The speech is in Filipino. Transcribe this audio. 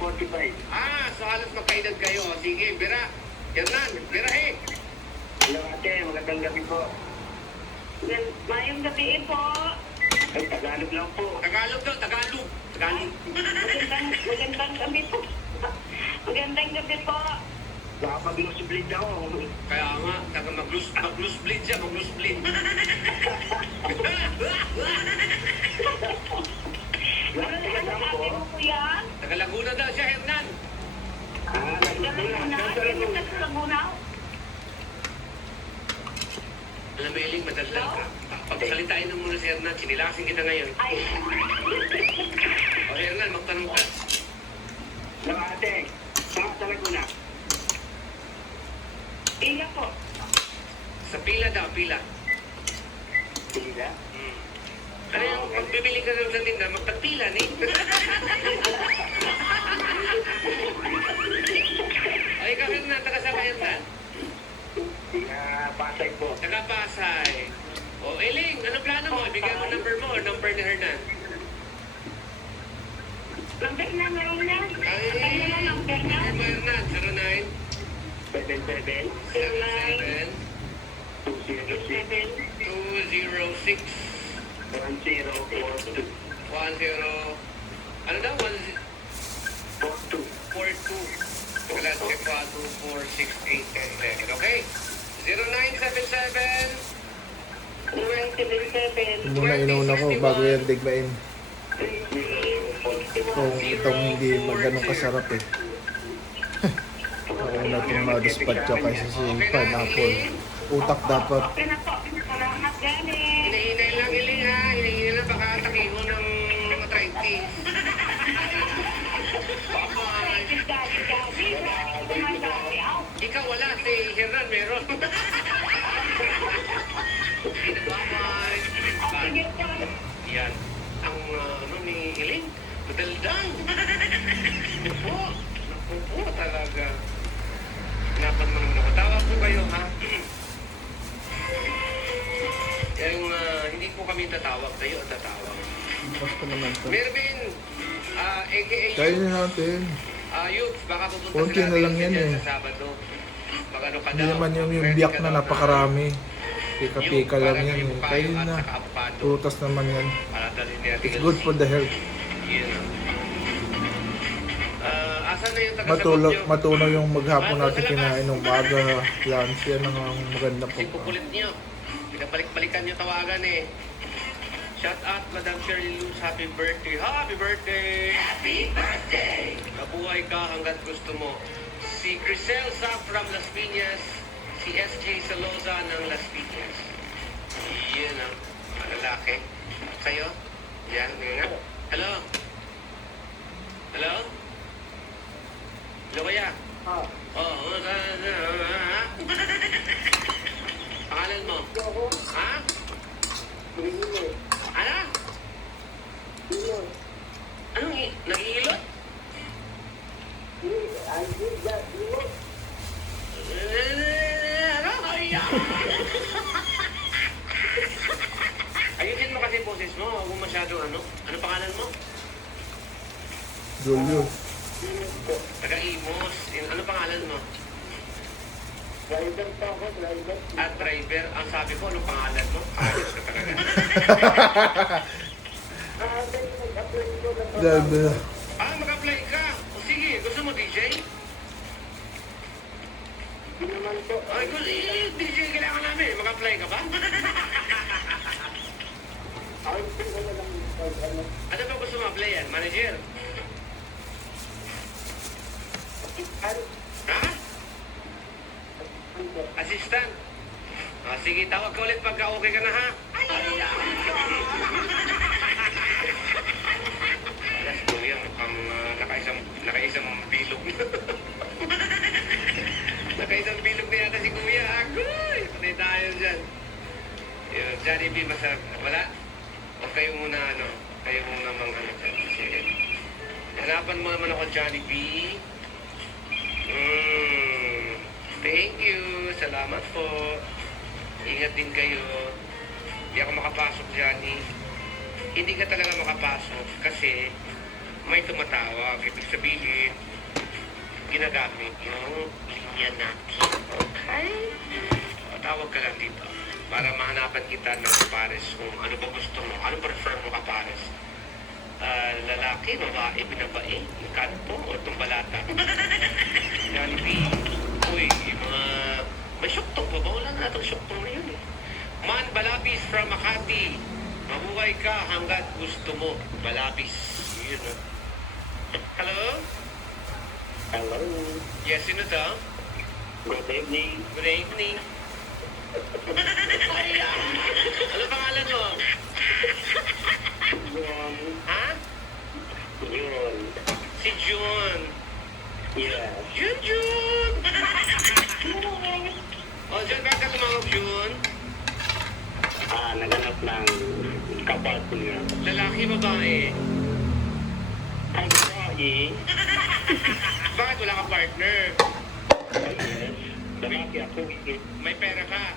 45. So halos magkaedad kayo. Sige, bira. Hernan, birahe. Hello ate, magandang gabi po. Mayong gabi po. Ay, Tagalog lang po. Tagalog daw, Tagalog. Tagalog. Magandang gabi po. Magandang gabi po. Baka mag-loose-bleed ako. Kaya nga, taga mag-loose bleed siya, mag-loose bleed. Ano sabi mo po yan? Taga Laguna daw siya, Hernan. Laguna? Sino sa Laguna? Alam mo, Eling, madaldal ka. Pagsalitain mo muna si Hernan, sinilasing kita ngayon. Ay. O Hernan, magtanong ka. Hello ate, saan sa Laguna? Iya po. Sa pila daw, pila. Sila? Ano yung pag bibili ka sa tinda, magpagpila ni. Ay, ikaw Hernan, taga sa Hernan. Pasay po. Taga Pasay. O Eling, ano plano mo? Ibigay mo number mo or number ni Hernan? Number na meron na. Ay, Ano na number na? Ay mo Hernan, 77 09 206 206 1042 ano daw? 42. 42. Wala, check pa. 24687. Okay? 0977 977. Muna inuna ko bago yan digmain. Itong hindi ganun kasarap eh. Ako na itong madispatcha kaysa si pineapple. Utak dapat. Okay na po. Salamat galing. Hinahinay lang, Iling ha. Hinahinay lang, baka atake mo ng mga 30. Bye-bye. Ikaw wala, si Hernan meron. Bye-bye. Sige po. Yan. Ang ano ni Iling, madaldal. Naku po talaga. Hanapan mo naman ako. Tawag po kayo, ha? Yung hindi po kami tatawag, kayo ang tatawag. Basta naman to. Mervin, aka Kaya na natin. Youth, baka pupunta Konti na lang yan dyan eh. sa Sabado. Mag ano ka Hindi daw, naman yung ready biyak ka na daw napakarami. Pika-pika Yung lang parang yan yung eh. bukayo Kaya at na. saka avocado. Prutas naman yan. Para dalhin natin It's yung- good for the health. Yun. Asan na yung taga-sagot nyo? Matunaw yung maghapon natin kinain ng umaga. Lunch yan ang maganda po. Kasi kukulit nyo. Pinabalik-balikan nyo tawagan eh. Shout out, Madam Shirley Luz. Happy birthday. Happy birthday! Happy birthday! Kabuhay ka hanggat gusto mo. Si Crisel Sapp from Las Piñas. Si SJ Saloza ng Las Piñas. Yun ang lalaki. Sa'yo? Yan, nga. Hello? Hello? Hello kaya? Oo. Pangalan mo? Ha? Ano? Anong nag-iilot? Ano? Ayusin mo kasi boses mo. Huwag mo masyadong ano. Ano pangalan mo? Julio. Taga-Imos. Ano pangalan mo? Driver pa ako, driver. At driver. Ang sabi ko, anong pangalan mo? Ayos ka talaga. Grabe. Mag-apply ka. O sige, gusto mo DJ? Hindi naman po. Ay, DJ kailangan namin. Mag-apply ka ba? Ay, hindi ko na lang ano. Ano ba gusto mo applyan? Manager? Ha? Assistant? Sige, tawag ka ulit pagka okay ka na ha? Alas ko yan, mukhang nakaisang bilog. Nakaisang bilog na yata si Kuya. Agoy! Patay tayo dyan. Yun, Johnny B, masarap. Wala? O kayo muna, ano? Kayo muna mga ano dyan. Sige. Hanapan mo naman ako, Johnny B. Thank you. Salamat po. Ingat din kayo. Hindi ako makapasok, Johnny. Hindi ka talaga makapasok kasi may tumatawag. Ibig sabihin, ginagamit yung linya natin. Okay? Tawag ka lang dito para mahanapan kita ng kapares kung ano ba gusto mo, ano prefer mo kapares. Lalaki, babae, binabae, kanto, o tumbalata. Jollibee. Uy, yung mga... May syuktong pa ba? Wala na itong syuktong na yun eh. Man Balabis from Makati. Mabuhay ka hanggat gusto mo. Balabis. Yun o. Hello? Hello. Yes, sino to? Good evening. Good evening. Ano pangalan mo? John. Ha? John. Si June. Yeah. June! Oh, June, bakit ka tumawag, June? Naganap ng kapartner. Lalaki, babae. Ay, babae. Bakit wala ka partner? Yes. Lalaki ako. May pera ka.